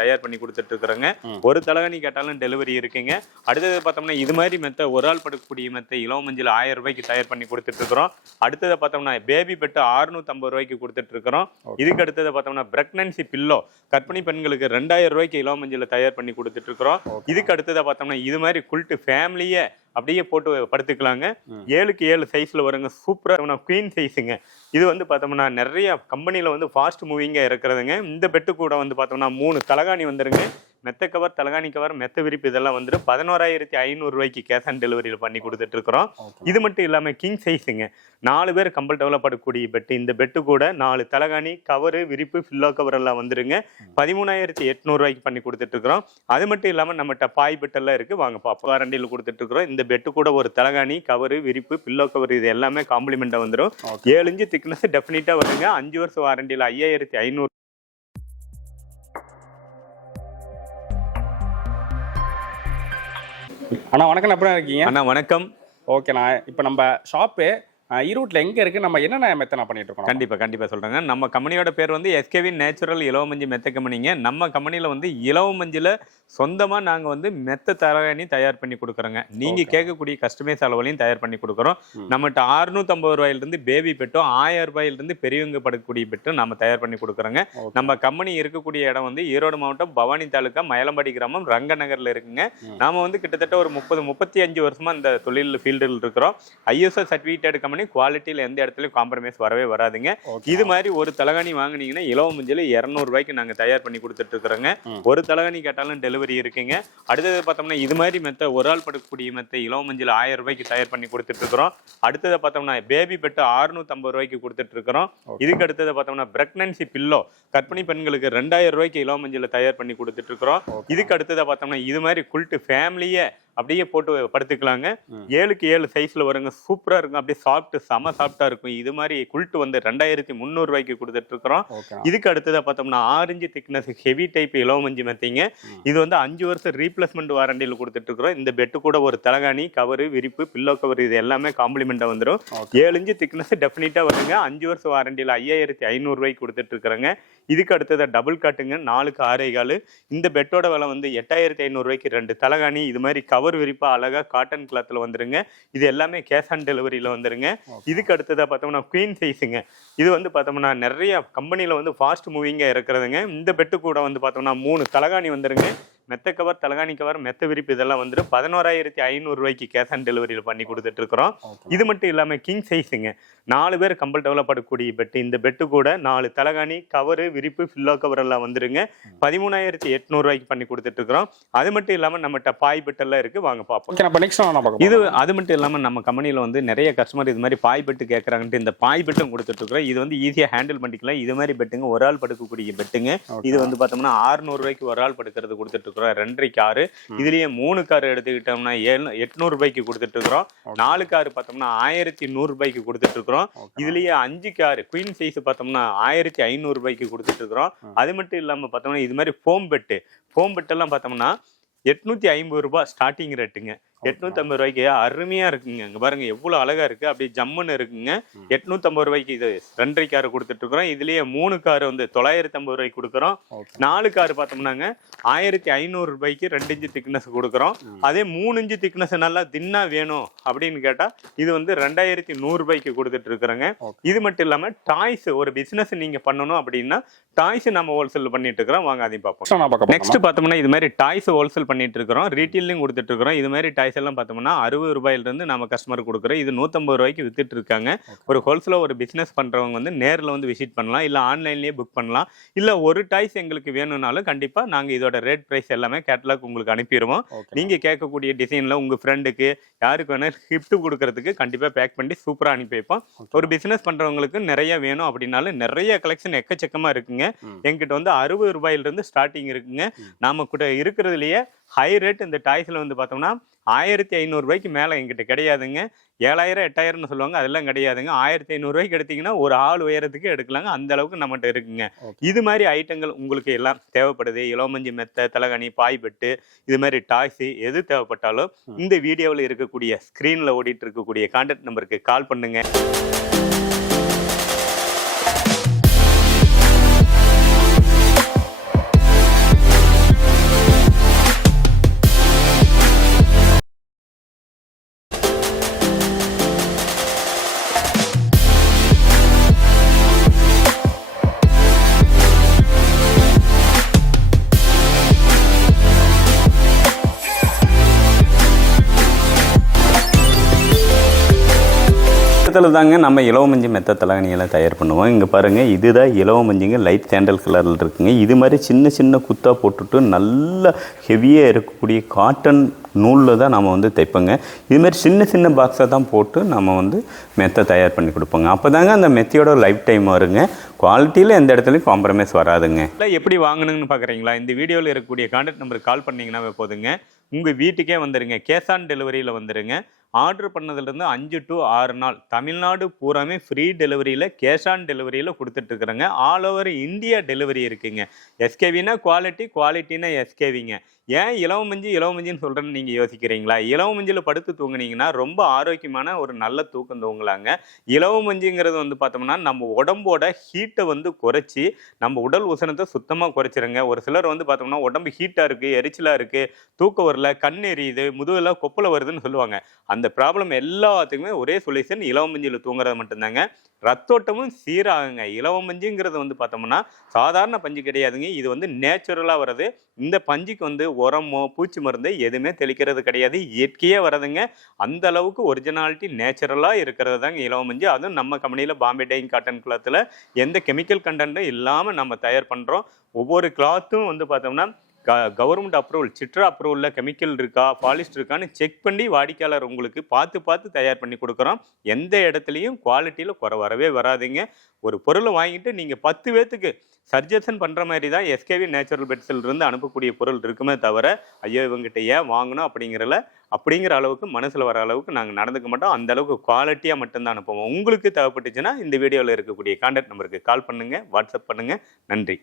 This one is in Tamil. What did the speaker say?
தயார் பண்ணி கொடுத்துட்டு இருக்கிறோங்க. ஒரு தலகாணி கேட்டாலும் டெலிவரி இருக்குங்க. அடுத்தது பார்த்தோம்னா இது மாதிரி மெத்த ஒரு ஆள் படுக்கக்கூடிய மெத்த இலவமஞ்சில் 1000 ரூபாய்க்கு தயார் பண்ணி கொடுத்துட்டு இருக்கிறோம். அடுத்தது பார்த்தோம்னா பேபி பெட்டு 650 ரூபாய்க்கு கொடுத்துட்டு இருக்கிறோம். இதுக்கு அடுத்தது பார்த்தோம்னா பிரெக்னன்சி பில்லோ கர்ப்பிணி பெண்களுக்கு 2000 ரூபாய்க்கு இலவமஞ்சில் தயார் பண்ணி கொடுத்துட்டு இருக்கிறோம். இதுக்கு அடுத்ததை பார்த்தோம்னா இது மாதிரி குல்ட்டு ஃபேமிலியே அப்படியே போட்டு படுத்துக்கலாங்க. 7க்கு 7 சைஸ்ல வருங்க. சூப்பரா குவீன் சைஸுங்க. இது வந்து பார்த்தோம்னா நிறைய கம்பெனியில வந்து ஃபாஸ்ட் மூவிங்கா இருக்கிறதுங்க. இந்த பெட்டு கூட வந்து பார்த்தோம்னா 3 தலகாணி வந்துருங்க. மெத்த கவர், தலகாணி கவர், மெத்த விரிப்பு இதெல்லாம் வந்து 11,500 ரூபாய்க்கு கேஷ் ஆன் டெலிவரியில் பண்ணி கொடுத்துட்டு இருக்கிறோம். இது மட்டும் இல்லாமல் கிங் சைஸுங்க. 4 பேர் கம்ஃபர்டபுளாக படக்கூடிய பெட்டு. இந்த பெட்டு கூட 4 தலகாணி கவரு, விரிப்பு, ஃபில்லோ கவர் எல்லாம் வந்துருங்க. 13,800 ரூபாய்க்கு பண்ணி கொடுத்துட்டு இருக்கிறோம். அது மட்டும் இல்லாமல் நம்மகிட்ட பாய் பெட்டெல்லாம் இருக்கு. வாங்க பாப்பா வாரண்டியில் கொடுத்துட்டு இருக்கிறோம். இந்த பெட்டு கூட ஒரு தலகாணி கவரு, விரிப்பு, பில்லோ கவர் இது எல்லாமே காம்ப்ளிமெண்டா வந்துடும். 7 இன்ச்சு திக்னஸ் டெஃபினட்டா வருங்க. 5 வருஷம் வாரண்டியில் 5,500. அண்ணா வணக்கம், எப்படி இருக்கீங்க? அண்ணா வணக்கம். ஓகேண்ணா, இப்போ நம்ம ஷாப்பு ஈரோட்டில் எங்கே இருக்குது? நம்ம என்னென்ன மெத்தனை பண்ணிட்டு இருக்கோம்? கண்டிப்பாக சொல்கிறேங்க. நம்ம கம்பெனியோட பேர் வந்து எஸ்கேவி நேச்சுரல் இலவமஞ்சி மெத்த கம்பெனிங்க. நம்ம கம்பெனியில் வந்து இலவமஞ்சில் சொந்தமாக நாங்கள் வந்து மெத்த தலகாணி தயார் பண்ணி கொடுக்குறோங்க. நீங்கள் கேட்கக்கூடிய கஸ்டமைஸ் அளவுலையும் தயார் பண்ணி கொடுக்குறோம். நம்மகிட்ட 650 ரூபாயிலிருந்து பேபி பெட்டும் 1000 ரூபாயிலிருந்து பெரியவங்க படக்கூடிய பெட்டும் நம்ம தயார் பண்ணி கொடுக்குறோங்க. நம்ம கம்பெனி இருக்கக்கூடிய இடம் வந்து ஈரோடு மாவட்டம் பவானி தாலுக்கா மயிலம்பாடி கிராமம் ரங்கநகரில் இருக்குங்க. நாம வந்து கிட்டத்தட்ட ஒரு 35 வருஷமா இந்த தொழில் ஃபீல்டில் இருக்கிறோம். ISO சர்டிஃபிகேட் கம்பெனி, குவாலிட்டியில் எந்த இடத்துலையும் காம்ப்ரமைஸ் வரவே வராதுங்க. இது மாதிரி ஒரு தலகாணி வாங்கினீங்கன்னா இலவமஞ்சில் 200 ரூபாய்க்கு நாங்கள் தயார் பண்ணி கொடுத்துட்டு இருக்கிறோங்க. ஒரு தலகாணி கேட்டாலும் டெலிவரி இருக்குங்க. அடுத்தது பார்த்தோம்னா இது மாதிரி மெத்த ஒரு ஆள் படுக்கக்கூடிய மெத்த இலவமஞ்சில் 1000 ரூபாய்க்கு தயார் பண்ணி கொடுத்துட்டு இருக்கிறோம். அடுத்தது பார்த்தோம்னா பேபி பெட்டு 650 ரூபாய்க்கு கொடுத்துட்டு இருக்கிறோம். இதுக்கு அடுத்தது பார்த்தோம்னா பிரெக்னன்சி பில்லோ கர்ப்பிணி பெண்களுக்கு 2000 ரூபாய்க்கு இலவமஞ்சில் தயார் பண்ணி கொடுத்துட்டு இருக்கிறோம். இதுக்கு அடுத்ததை பார்த்தோம்னா இது மாதிரி குல்ட்டு ஃபேமிலியே அப்படியே போட்டு படுத்துக்கலாங்க. 7க்கு 7 சைஸ்ல வருங்க. சூப்பரா இருக்கும். அப்படியே சாப்பிட்டு செம சாஃப்டா இருக்கும். இது மாதிரி குல்ட்டு வந்து 2300 ரூபாய்க்கு கொடுத்துட்டு இருக்கிறோம். இதுக்கு அடுத்ததா பார்த்தோம்னா 6 இன்ச்சு திக்னஸ் ஹெவி டைப் இலவமஞ்சி மெத்திங்க. இது வந்து 5 வருஷம் ரீப்ளேஸ்மெண்ட் வாரண்டியில் கொடுத்துட்டு இருக்கிறோம். இந்த பெட்டு கூட ஒரு தலகாணி கவரு, விரிப்பு, பில்லோ கவர் இது எல்லாமே காம்ப்ளிமெண்டா வந்துடும். 7 இன்ச்சு திக்னஸ் டெஃபினட்டா வருங்க. 5 வருஷம் வாரண்டியில் 5,500 ரூபாய்க்கு கொடுத்துட்டு இருக்கிறாங்க. இதுக்கு அடுத்ததா டபுள் காட்டுங்க. 4க்கு 6.25. இந்த பெட்டோட விலை வந்து 8,500 ரூபாய்க்கு 2 தலகாணி இது மாதிரி கவர் விரிப்பா அழகா காட்டன் கிளாத்ல வந்துருங்க. இது எல்லாமே கேஷ் ஆன் டெலிவரியில வந்துருங்க. இதுக்கு அடுத்ததா பார்த்தோம்னா குவீன் சைஸுங்க. இது வந்து பார்த்தோம்னா நிறைய கம்பெனியில வந்து ஃபாஸ்ட் மூவிங்கா இருக்கிறதுங்க. இந்த பெட்டு கூட வந்து பார்த்தோம்னா 3 தலகாணி வந்துருங்க. மெத்த கவர், தலகாணி கவர், மெத்த விரிப்பு இதெல்லாம் வந்துட்டு 11,500 ரூபாய்க்கு கேஷ் ஆன் டெலிவரியில் பண்ணி கொடுத்துட்டு இருக்கிறோம். இது மட்டும் இல்லாமல் கிங் சைஸுங்க. 4 பேர் கம்ஃபர்டபுளாக படக்கூடிய பெட்டு. இந்த பெட்டு கூட 4 தலகாணி கவரு, விரிப்பு, ஃபில்லோ கவர் எல்லாம் வந்துருங்க. 13,800 ரூபாய்க்கு பண்ணி கொடுத்துட்டு இருக்கிறோம். அது மட்டும் இல்லாமல் நம்மகிட்ட பாய் பெட்டெல்லாம் இருக்கு. வாங்க பார்ப்போம். இது அது மட்டும் இல்லாமல் நம்ம கம்பெனியில் வந்து நிறைய கஸ்டமர் இது மாதிரி பாய் பெட்டு கேட்குறாங்கன்ட்டு இந்த பாய் பெட்டும் கொடுத்துட்டு இருக்கிறோம். இது வந்து ஈஸியாக ஹேண்டில் பண்ணிக்கலாம். இது மாதிரி பெட்டுங்க ஒரு ஆள் படுக்கக்கூடிய பெட்டுங்க. இது வந்து பார்த்தோம்னா 600 ரூபாய்க்கு ஒரு ஆள் படுக்கிறது கொடுத்துட்டு இருக்கிறோம். 2.5 காரு, இதுலயே 3 கார் எடுத்துக்கிட்டோம்னா 800 ரூபாய்க்கு கொடுத்துட்டு இருக்கிறோம். 4 கார் பார்த்தோம்னா 1,100 ரூபாய்க்கு கொடுத்துட்டு இருக்கிறோம். இதுலயே 5 கார் குவீன் சைஸ் பார்த்தோம்னா 1,500 ரூபாய்க்கு கொடுத்துட்டு இருக்கிறோம். அது மட்டும் இல்லாம பார்த்தோம்னா இது மாதிரி ஃபோம் பெட் எல்லாம் பார்த்தோம்னா 850 ரூபாய் ஸ்டார்டிங் ரேட்டுங்க. 850 ரூபாய்க்கு அருமையா இருக்குங்க. இங்க பாருங்க எவ்வளவு அழகா இருக்கு. அப்படியே ஜம்முன்னு இருக்குங்க. 850 ரூபாய்க்கு இது 2.5 கார் கொடுத்துட்டு இருக்கிறோம். இதுலயே 3 கார் வந்து 950 ரூபாய்க்கு கொடுக்குறோம். 4 கார் பார்த்தோம்னாங்க 1,500 ரூபாய்க்கு 2 இன்ச்சு திக்னஸ் கொடுக்குறோம். அதே 3 இன்ச்சு திக்னஸ் நல்லா தின்னா வேணும் அப்படின்னு கேட்டா இது வந்து 2,100 ரூபாய்க்கு கொடுத்துட்டு இருக்கிறோங்க. இது மட்டும் இல்லாம டாய்ஸ் ஒரு பிசினஸ் நீங்க பண்ணணும் அப்படின்னா டாய்ஸ் நம்ம ஹோல்சேல் பண்ணிட்டு இருக்கிறோம். வாங்க அதையும் பார்ப்போம். நெக்ஸ்ட் பார்த்தோம்னா இது மாதிரி டாய்ஸ் ஹோல்சேல் பண்ணிட்டு இருக்கிறோம். ரீட்டெயிலையும் கொடுத்துட்டு இருக்கிறோம். இது மாதிரி டாய்ஸ் எல்லாம் பார்த்தோம்னா 60 ரூபாயிலிருந்து நம்ம கஸ்டமருக்கு கொடுக்குறோம். இது 150 ரூபாய்க்கு வித்துட்டு இருக்காங்க. ஒரு ஹோல்சேலா ஒரு பிசினஸ் பண்றவங்க வந்து நேரில் வந்து விசிட் பண்ணலாம், இல்ல ஆன்லைன்லயே புக் பண்ணலாம். இல்ல ஒரு டாய்ஸ் எங்களுக்கு வேணும்னாலும் கண்டிப்பா நாங்க இதோட ரேட் பிரைஸ் எல்லாமே கேட்டலாக் உங்களுக்கு அனுப்பிடுவோம். நீங்க கேட்கக்கூடிய டிசைன்ல உங்க ஃப்ரெண்டுக்கு யாருக்கு வேணா கிஃப்ட் கொடுக்கறதுக்கு கண்டிப்பா பேக் பண்ணி சூப்பரா அனுப்பி வைப்போம். ஒரு பிசினஸ் பண்றவங்களுக்கு நிறைய வேணும் அப்படின்னாலும் நிறைய கலெக்ஷன் எக்கச்சக்கமா இருக்குங்க. எங்கிட்ட வந்து 60 ரூபாயிலிருந்து ஸ்டார்டிங் இருக்குங்க. நாம கூட இருக்கிறதுலயே ஹை ரேட் இந்த டாய்ஸ்ல வந்து பார்த்தோம்னா 1,500 ரூபாய்க்கு மேலே எங்கிட்ட கிடையாதுங்க. 7,000 8,000 சொல்லுவாங்க, அதெல்லாம் கிடையாதுங்க. 1,500 ரூபாய்க்கு எடுத்தீங்கன்னா ஒரு ஆள் உயரத்துக்கு எடுக்கலாங்க. அந்த அளவுக்கு நம்மகிட்ட இருக்குங்க. இது மாதிரி ஐட்டங்கள் உங்களுக்கு எல்லாம் தேவைப்படுது. இலவமஞ்சி மெத்த, தலகாணி, பாய் பெட்டு, இது மாதிரி டாய்ஸ் எது தேவைப்பட்டாலும் இந்த வீடியோவில் இருக்கக்கூடிய ஸ்கிரீன்ல ஓடிட்டு இருக்கக்கூடிய கான்டாக்ட் நம்பருக்கு கால் பண்ணுங்க. இடத்துல தாங்க நம்ம இலவமஞ்சி மெத்த தலகாணியெல்லாம் தயார் பண்ணுவோம். இங்கே பாருங்கள், இதுதான் இலவமஞ்சிங்க, லைட் சாண்டல் கலரில் இருக்குங்க. இது மாதிரி சின்ன சின்ன குத்தாக போட்டுட்டு நல்லா ஹெவியாக இருக்கக்கூடிய காட்டன் நூலில் தான் நம்ம வந்து தைப்போங்க. இதுமாதிரி சின்ன சின்ன பாக்ஸை தான் போட்டு நம்ம வந்து மெத்தை தயார் பண்ணி கொடுப்போங்க. அப்போ தாங்க அந்த மெத்தையோட லைஃப் டைம் வருங்க. குவாலிட்டியில் எந்த இடத்துலையும் காம்ப்ரமைஸ் வராதுங்க. இல்லை எப்படி வாங்கணுங்கன்னு பார்க்குறீங்களா? இந்த வீடியோவில் இருக்கக்கூடிய கான்டாக்ட் நம்பருக்கு கால் பண்ணிங்கன்னாவே போதுங்க, உங்கள் வீட்டுக்கே வந்துடுங்க. கேஷ் ஆன் டெலிவரியில் வந்துடுங்க. ஆர்டர் பண்ணதுலேருந்து 5 to 6 நாள் தமிழ்நாடு பூராமே ஃப்ரீ டெலிவரியில், கேஷ் ஆன் டெலிவரியில் கொடுத்துட்ருக்குறேங்க. ஆல் ஓவர் இந்தியா டெலிவரி இருக்குங்க. எஸ்கேவினா குவாலிட்டி, குவாலிட்டினா எஸ்கேவிங்க. ஏன் இலவமஞ்சின்னு சொல்கிறேன்னு நீங்கள் யோசிக்கிறீங்களா? இலவமஞ்சியில் படுத்து தூங்குனீங்கன்னா ரொம்ப ஆரோக்கியமான ஒரு நல்ல தூக்கம் தூங்கலாங்க. இலவமஞ்சிங்கிறது வந்து பார்த்தோம்னா நம்ம உடம்போட ஹீட்டை வந்து குறைச்சி நம்ம உடல் உஷ்ணத்தை சுத்தமாக குறைச்சிருங்க. ஒரு சிலர் வந்து பார்த்தோம்னா உடம்பு ஹீட்டாக இருக்குது, எரிச்சலாக இருக்குது, தூக்கம் வரல, கண் எரியுது, முதுகில் கொப்பளை வருதுன்னு சொல்லுவாங்க. அந்த ப்ராப்ளம் எல்லாத்துக்குமே ஒரே சொல்யூஷன் இலவமஞ்சியில் தூங்குறது மட்டும்தாங்க. ரத்தோட்டமும் சீராகுங்க. இலவமஞ்சிங்கிறது வந்து பார்த்தோம்னா சாதாரண பஞ்சு கிடையாதுங்க. இது வந்து நேச்சுரலாக வர்றது. இந்த பஞ்சுக்கு வந்து உரமோ பூச்சி மருந்து எதுவுமே தெளிக்கிறது கிடையாது. இயற்கையாக வரதுங்க. அந்த அளவுக்கு ஒரிஜினாலிட்டி நேச்சுரலாக இருக்கிறது தாங்க இலவமஞ்சி. அதுவும் நம்ம கம்பெனியில் பாம்பே டையிங் காட்டன் கிளாத்தில் எந்த கெமிக்கல் கண்டென்ட்டும் இல்லாமல் நம்ம தயார் பண்ணுறோம். ஒவ்வொரு கிளாத்தும் வந்து பார்த்தோம்னா கவர்மெண்ட் அப்ரூவல், சிட்ரா அப்ரூவலில் கெமிக்கல் இருக்கா, பாலிஸ்டர் இருக்கான்னு செக் பண்ணி வாடிக்கையாளர் உங்களுக்கு பார்த்து தயார் பண்ணி கொடுக்குறோம். எந்த இடத்துலையும் குவாலிட்டியில் குறை வரவே வராதுங்க. ஒரு பொருளை வாங்கிட்டு நீங்கள் 10 பேத்துக்கு சஜஷன் பண்ணுற மாதிரி தான் எஸ்கேவி நேச்சுரல் பெட்ஸிலிருந்து அனுப்பக்கூடிய பொருள் இருக்குமே தவிர, ஐயோ இவங்ககிட்ட ஏன் வாங்கணும் அப்படிங்கிற அளவுக்கு மனசில் வர அளவுக்கு நாங்கள் நடந்துக்க மாட்டோம். அந்த அளவுக்கு குவாலிட்டியாக மட்டும்தான் அனுப்புவோம். உங்களுக்கு தேவைப்பட்டுச்சுன்னா இந்த வீடியோவில் இருக்கக்கூடிய கான்டாக்ட் நம்பருக்கு கால் பண்ணுங்கள், வாட்ஸ்அப் பண்ணுங்கள். நன்றி.